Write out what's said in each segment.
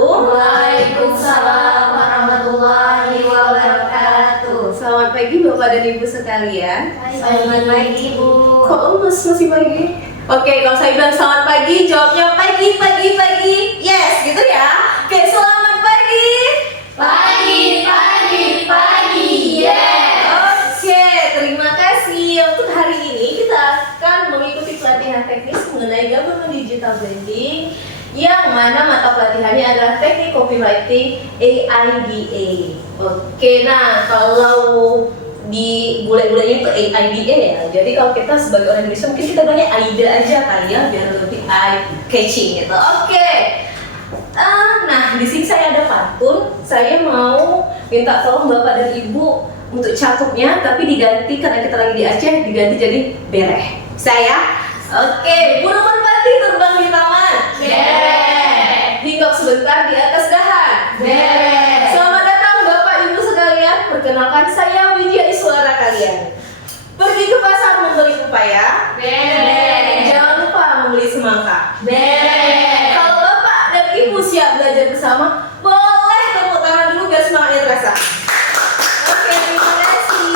wabarakatuh. Waalaikumsalam warahmatullahi wabarakatuh. Selamat pagi Bapak dan Ibu sekalian. Selamat pagi Bu. Kok masih pagi? Oke, kalau saya bilang selamat pagi, jawabnya pagi. Yes, gitu ya. Oke, selamat pagi. Pagi. Yes. Oke, terima kasih. Untuk hari ini kita akan mengikuti pelatihan teknis mengenai Government Digital Branding, yang mana mata pelatihannya adalah teknik copywriting AIDA. Oke, nah kalau di bule-bule itu AIDA ya. Jadi kalau kita sebagai orang Indonesia mungkin kita banyak AIDA aja kali ya, biar lebih eye catching gitu. Oke. Nah, di sini saya ada pantun. Saya mau minta tolong Bapak dan Ibu untuk cakupnya, tapi diganti karena kita lagi di Aceh, diganti jadi bereh. Saya. Oke, burung merpati terbang di taman. Bereh. Hinggap sebentar di atas dahan. Bereh. Selamat datang Bapak Ibu sekalian. Perkenalkan saya Widya Iswara kalian. Pergi ke pasar membeli pepaya. Bereh. Jangan lupa membeli semangka. Bereh. Kalau Bapak dan Ibu siap belajar bersama, boleh tepuk tangan dulu biar semangatnya terasa. Oke, terima kasih.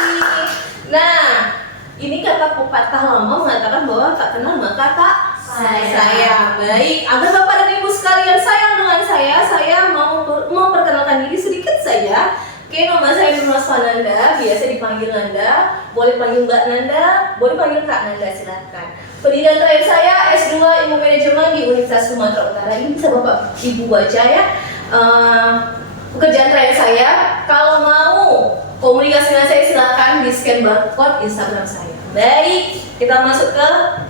Nah, ini kata pepatah lama mengatakan bahwa tak kenal maka tak sayang. Baik, agar Bapak dan Ibu sekalian sayang dengan saya mau memperkenalkan diri sedikit saja. Oke, nama saya Nur Nanda, biasa dipanggil Nanda, boleh panggil Mbak Nanda, boleh panggil Kak Nanda, silakan. Pendidikan terakhir saya S2 Ilmu Manajemen di Universitas Sumatera Utara. Ini bisa Bapak Ibu baca ya. Pekerjaan terakhir saya, kalau mau komunikasi dengan saya silakan di scan barcode Instagram saya. Baik, kita masuk ke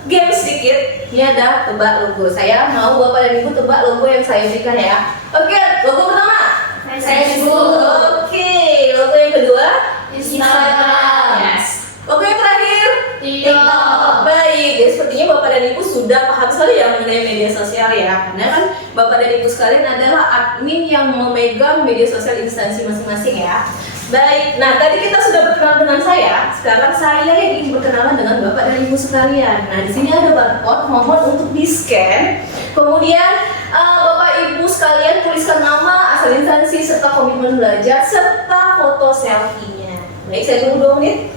game sedikit. Ini ada tebak logo. Saya mau Bapak dan Ibu tebak logo yang saya berikan ya. Oke, logo pertama Facebook. Oke, logo yang kedua Instagram. Yes. Logo yang terakhir TikTok. Baik, jadi sepertinya Bapak dan Ibu sudah paham sekali ya mengenai media sosial ya. Karena kan Bapak dan Ibu sekalian adalah admin yang memegang media sosial instansi masing-masing ya. Baik, nah tadi kita sudah berkenalan dengan saya. Sekarang saya yang ingin berkenalan dengan Bapak dan Ibu sekalian. Nah, di sini ada barcode, mohon untuk di-scan. Kemudian Bapak Ibu sekalian tuliskan nama, asal instansi, serta komitmen belajar, serta foto selfie-nya. Baik, saya tunggu 2 menit.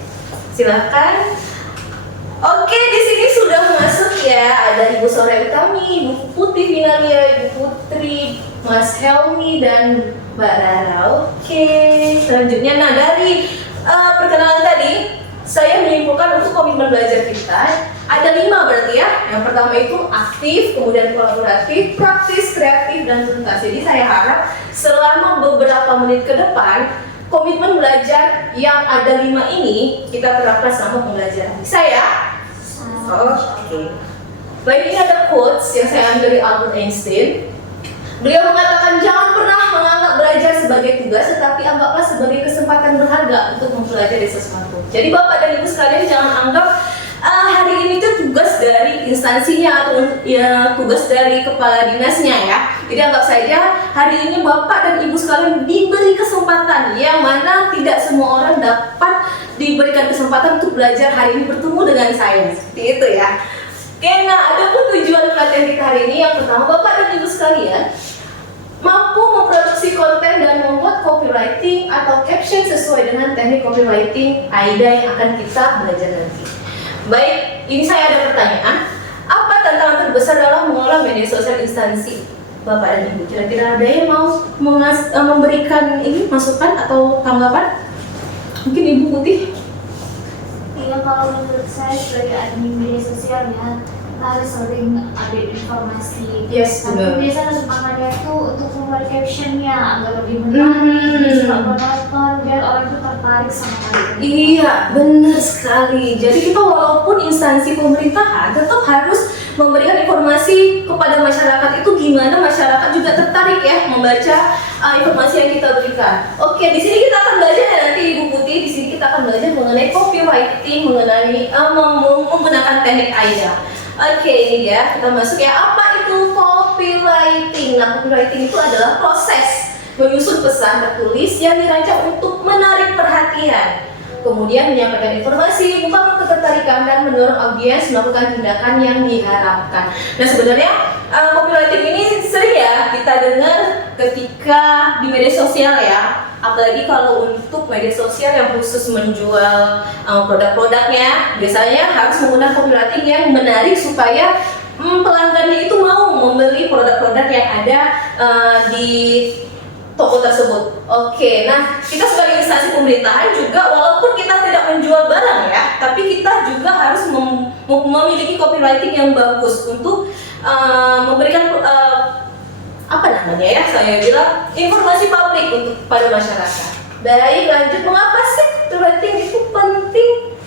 Silakan. Oke, di sini sudah masuk ya. Ada Ibu Sore Utami, Ibu Putih Finalia, Ibu Putri, Mas Helmi, dan Mbak Rara. Oke, selanjutnya, nah dari perkenalan tadi, saya menyimpulkan untuk komitmen belajar kita ada 5 berarti ya. Yang pertama itu aktif, kemudian kolaboratif, praktis, kreatif, dan tuntas. Jadi saya harap selama beberapa menit ke depan, komitmen belajar yang ada 5 ini kita terapkan selama pembelajaran. Bisa ya? Oke. Baik, ini ada quotes yang saya ambil dari Albert Einstein. Beliau mengatakan, jangan pernah menganggap belajar sebagai tugas, tetapi anggaplah sebagai kesempatan berharga untuk mempelajari sesuatu. Jadi Bapak dan Ibu sekalian jangan anggap hari ini tuh tugas dari instansinya atau ya tugas dari kepala dinasnya ya. Jadi anggap saja hari ini Bapak dan Ibu sekalian diberi kesempatan yang mana tidak semua orang dapat diberikan kesempatan untuk belajar hari ini bertemu dengan saya. Seperti itu ya. Oke, nah ada pun tujuan pelatihan kita hari ini. Yang pertama, Bapak dan Ibu sekalian mampu memproduksi konten dan membuat copywriting atau caption sesuai dengan teknik copywriting AIDA yang akan kita belajar nanti. Baik, ini saya ada pertanyaan. Apa tantangan terbesar dalam mengelola media sosial instansi Bapak dan Ibu? Kira-kira ada yang mau memberikan ini masukan atau tanggapan? Mungkin Ibu Putih? Iya, kalau menurut saya sebagai admin media sosial ya, kita harus sering update informasi. Yes, benar. Tapi biasanya semangatnya tuh untuk membuat captionnya agar lebih menarik, juga penonton biar orang itu tertarik sama kalian. Iya, benar sekali. Jadi kita walaupun instansi pemerintahan tetap harus memberikan informasi kepada masyarakat, itu gimana masyarakat juga tertarik ya membaca informasi yang kita berikan. Oke, di sini kita akan belajar ya nanti Ibu Putih. Di sini kita akan belajar mengenai copywriting, mengenai menggunakan teknik AIDA. Oke, ini ya kita masuk ya. Apa itu copywriting? Nah, copywriting itu adalah proses menyusun pesan tertulis yang dirancang untuk menarik perhatian. kemudian menyampaikan informasi, membangun ketertarikan, dan mendorong audiens melakukan tindakan yang diharapkan. Nah sebenarnya copywriting ini sering ya kita dengar ketika di media sosial ya, apalagi kalau untuk media sosial yang khusus menjual produk-produknya, biasanya harus menggunakan copywriting yang menarik supaya pelanggannya itu mau membeli produk-produk yang ada di toko tersebut. Oke, nah kita sebagai instansi pemerintahan juga walaupun kita tidak menjual barang ya, tapi kita juga harus memiliki copywriting yang bagus untuk memberikan apa namanya ya, saya bilang informasi publik untuk pada masyarakat. Baik, lanjut, mengapa sih copywriting itu penting?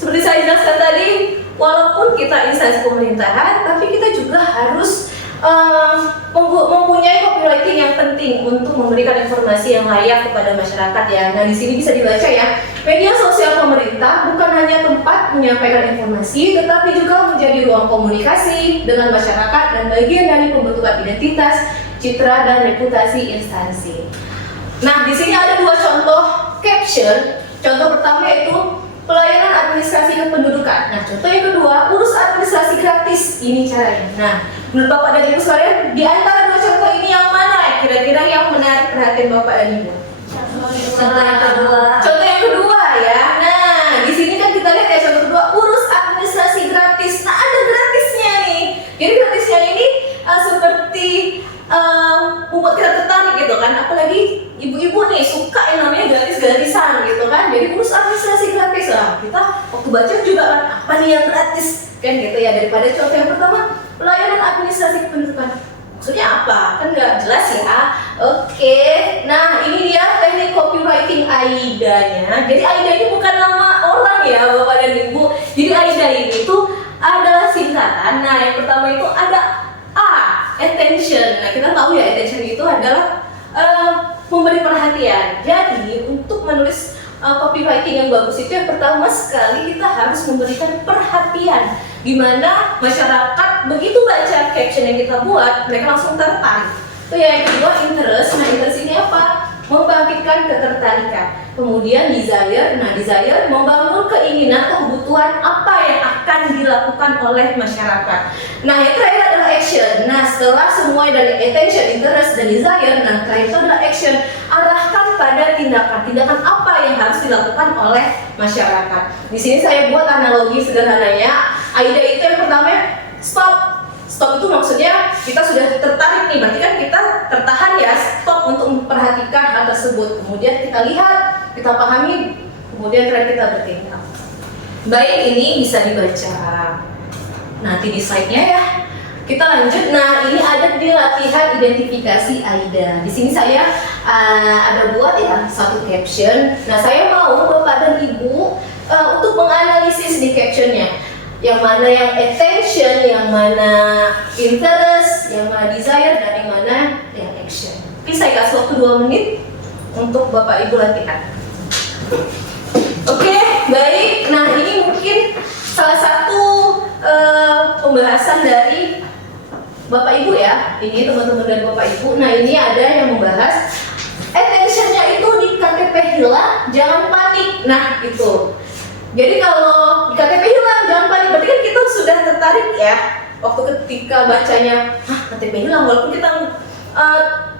Seperti saya jelaskan tadi, walaupun kita instansi pemerintahan, tapi kita juga harus mempunyai copywriting yang penting untuk memberikan informasi yang layak kepada masyarakat ya. Nah di sini bisa dibaca ya, media sosial pemerintah bukan hanya tempat menyampaikan informasi, tetapi juga menjadi ruang komunikasi dengan masyarakat dan bagian dari pembentukan identitas, citra dan reputasi instansi. Nah di sini ada dua contoh caption. Contoh pertama yaitu pelayanan administrasi kependudukan. Nah, contoh yang kedua, urus administrasi gratis. Ini caranya. Nah, menurut Bapak dan Ibu sekalian, di antara dua contoh ini yang mana kira-kira yang menarik perhatian Bapak dan Ibu? Contoh yang kedua. Contoh yang kedua ya. Nah, di sini kan kita lihat ya contoh kedua, urus administrasi gratis. Nah, ada gratisnya nih. Jadi gratisnya ini seperti membuat kita tertarik gitu kan, apalagi ibu-ibu nih suka yang namanya gratis-gratisan gitu kan. Jadi urus administrasi gratis lah, kita waktu baca juga kan apa nih yang gratis kan gitu ya, daripada contoh yang pertama pelayanan administrasi kependudukan. Maksudnya apa? Kan nggak jelas ya. Oke, nah ini dia teknik copywriting AIDA-nya. Jadi AIDA ini bukan nama orang ya Bapak dan Ibu. Jadi AIDA ini tuh adalah singkatan. Nah yang pertama itu ada attention. Nah kita tahu ya attention itu adalah memberi perhatian. Jadi untuk menulis copywriting yang bagus itu yang pertama sekali kita harus memberikan perhatian, dimana masyarakat begitu baca caption yang kita buat mereka langsung tertarik. Itu yang kedua interest. Nah interest ini apa? Membangkitkan ketertarikan. Kemudian desire. Nah desire membangun keinginan atau kebutuhan apa yang akan dilakukan oleh masyarakat. Nah yang terakhir adalah action. Nah setelah semua dari attention, interest, dan desire, nah terakhir itu adalah action. Arahkan pada tindakan apa yang harus dilakukan oleh masyarakat. Di sini saya buat analogi sederhananya. AIDA itu yang pertama stop. Stop itu maksudnya kita sudah tertarik nih, berarti kan kita tertahan ya, stop untuk memperhatikan hal tersebut. Kemudian kita lihat, kita pahami, kemudian terakhir kita bertindak. Baik, ini bisa dibaca nanti di slide-nya ya. Kita lanjut. Nah, ini ada di latihan identifikasi AIDA. Di sini saya ada buat ya satu caption. Nah, saya mau Bapak dan Ibu untuk menganalisis di captionnya. Yang mana yang attention, yang mana interest, yang mana desire, dan yang mana yang action. Oke, saya kasih waktu 2 menit untuk Bapak Ibu latihan. Oke, baik. Nah ini mungkin salah satu pembahasan dari Bapak Ibu ya. Ini teman-teman dari Bapak Ibu. Nah ini ada yang membahas attentionnya itu di KTP hilang, jangan panik. Nah itu. Jadi kalau di KTP hilang, jangan panik. Berarti kan kita sudah tertarik ya. Waktu ketika bacanya, KTP hilang, walaupun kita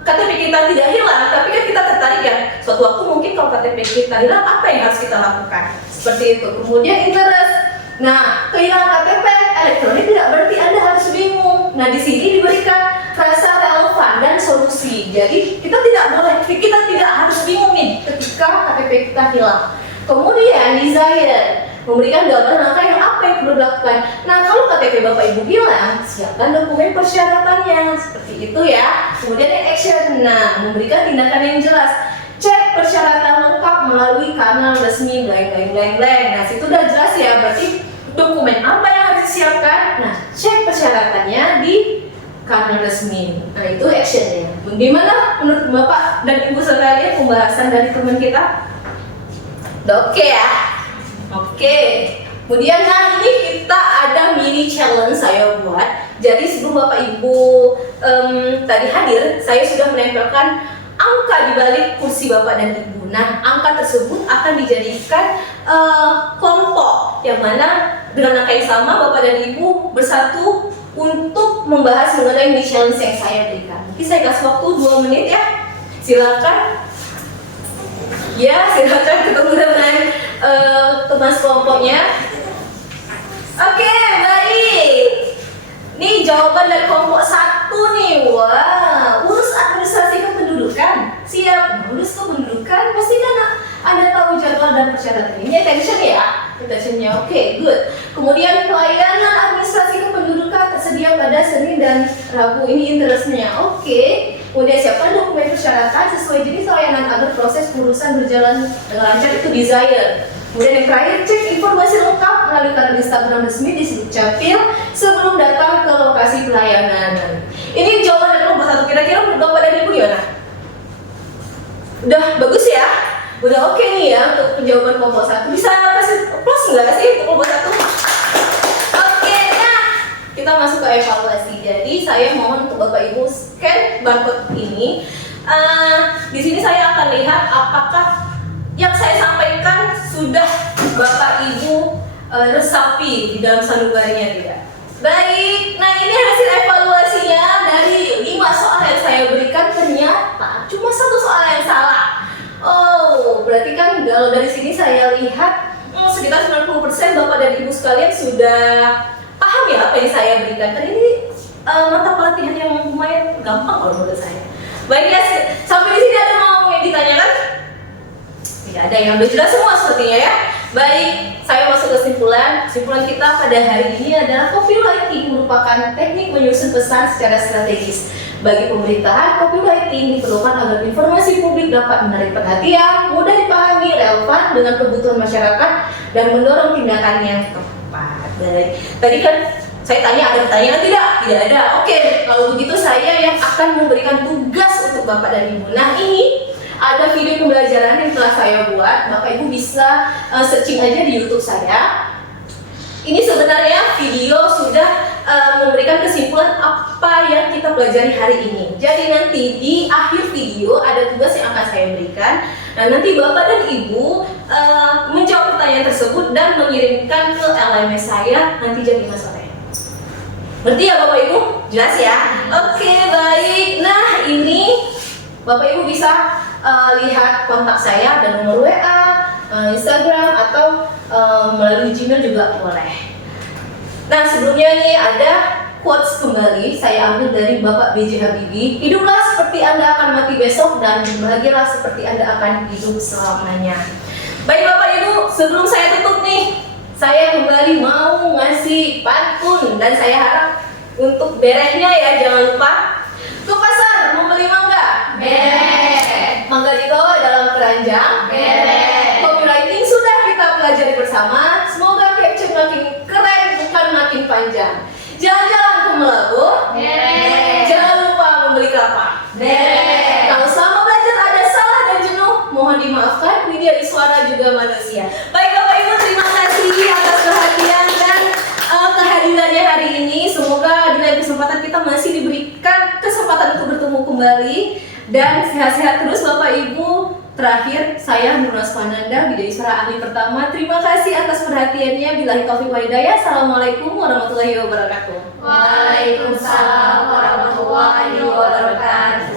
KTP kita tidak hilang, tapi kan kita tertarik ya. Suatu waktu mungkin kalau KTP kita hilang, apa yang harus kita lakukan? Seperti itu. Kemudian interest. Nah, kehilangan KTP elektronik tidak berarti Anda harus bingung. Nah, di sini diberikan rasa relevan dan solusi. Jadi kita tidak harus bingung nih ketika KTP kita hilang. Kemudian desire, memberikan gambaran langkah yang apa yang perlu dilakukan. Nah kalau KTP Bapak Ibu bilang, siapkan dokumen persyaratannya, seperti itu ya. Kemudian yang action, nah memberikan tindakan yang jelas. Cek persyaratan lengkap melalui kanal resmi blank. Nah situ udah jelas ya, berarti dokumen apa yang harus disiapkan. Nah cek persyaratannya di kanal resmi. Nah itu actionnya. Bagaimana menurut Bapak dan Ibu sekalian pembahasan dari teman kita? Udah oke ya? Oke. Kemudian nah ini kita ada mini challenge saya buat. Jadi sebelum Bapak Ibu tadi hadir, saya sudah menempelkan angka di balik kursi Bapak dan Ibu. Nah, angka tersebut akan dijadikan kelompok yang mana dengan angka yang sama Bapak dan Ibu bersatu untuk membahas mengenai mini challenge yang saya berikan. Mungkin saya kasih waktu 2 menit ya. Silakan. Ya, silakan ketemu dengan teman kelompoknya. Oke, baik. Nih jawaban dari kelompok 1 nih. Wah, urus administrasi kependudukan. Siap, urus kependudukan. Pasti kan Anda tahu jadwal dan persyaratan. Ini attention ya. Attentionnya oke, good. Kemudian pelayanan administrasi kependudukan tersedia pada Senin dan Rabu. Ini interestnya. Oke. Kemudian siapkan dokumen persyaratan sesuai jenis layanan agar proses urusan berjalan dengan lancar, itu desire. Kemudian yang terakhir, cek informasi lengkap melalui kanal Instagram resmi di Dukcapil sebelum datang ke lokasi pelayanan. Ini jawaban dari kelompok 1. Kira-kira Bapak dan Ibu gimana? Udah bagus ya? Udah oke nih ya untuk penjawaban kelompok 1. Bisa kasih plus nggak sih untuk kelompok 1? Oke, nah kita masuk ke evaluasi. Jadi saya mohon untuk Bapak Ibu scan barcode ini. Di sini saya akan lihat apakah yang saya sampaikan sudah Bapak Ibu resapi di dalam sanubarinya tidak. Baik, nah ini hasil evaluasinya dari 5 soal yang saya berikan, ternyata cuma 1 soal yang salah. Oh, berarti kan kalau dari sini saya lihat sekitar 90% Bapak dan Ibu sekalian sudah paham ya apa yang saya berikan. Dan ini mata pelatihan yang lumayan gampang kalau menurut saya. Baik ya, sampai di sini ada mau yang ditanyakan? Tidak ada, yang udah jelas semua sepertinya ya. Baik, saya masuk ke kesimpulan. Kesimpulan kita pada hari ini adalah copywriting merupakan teknik menyusun pesan secara strategis. Bagi pemerintahan, copywriting diperlukan agar informasi publik dapat menarik perhatian, mudah dipahami, relevan dengan kebutuhan masyarakat, dan mendorong tindakan yang tepat. Baik, tadi kan saya tanya ada pertanyaan tidak? Tidak ada. Oke, kalau begitu saya yang akan memberikan tugas untuk Bapak dan Ibu. Nah ini ada video pembelajaran yang telah saya buat. Bapak Ibu bisa searching aja di YouTube saya. Ini sebenarnya video sudah memberikan kesimpulan apa yang kita pelajari hari ini. Jadi nanti di akhir video ada tugas yang akan saya berikan. Nah nanti Bapak dan Ibu menjawab pertanyaan tersebut dan mengirimkan ke LMS saya nanti jam 5 sore. Berarti ya Bapak Ibu? Jelas ya? Oke, baik. Nah ini Bapak Ibu bisa lihat kontak saya dan nomor WA, Instagram atau melalui Gmail juga boleh. Nah sebelumnya ini ada quotes kembali saya ambil dari Bapak B.J. Habibie. Hiduplah seperti Anda akan mati besok dan berbahagialah seperti Anda akan hidup selamanya. Baik Bapak Ibu, sebelum saya tutup nih, saya kembali mau ngasih pantun dan saya harap untuk berehnya ya jangan lupa. Ke pasar membeli mangga, bereh. Mangga dibawa dalam keranjang, bereh. Copywriting sudah kita pelajari bersama. Semoga caption makin keren bukan makin panjang. Jalan-jalan ke Melabu, bereh. Jangan lupa membeli kelapa, bereh. Kalau selama belajar ada salah dan jenuh, mohon dimaafkan. Widya Iswara juga manusia. Baik Bapak Ibu, terima kasih atas perhatian dan kehadirannya hari ini. Semoga di lain kesempatan kita masih diberikan kesempatan untuk bertemu kembali dan sehat-sehat terus Bapak Ibu. Terakhir, saya Nurnas Pananda, Widya Iswara ahli pertama. Terima kasih atas perhatiannya. Billahi taufiq wal hidayah. Assalamualaikum warahmatullahi wabarakatuh. Waalaikumsalam warahmatullahi wabarakatuh.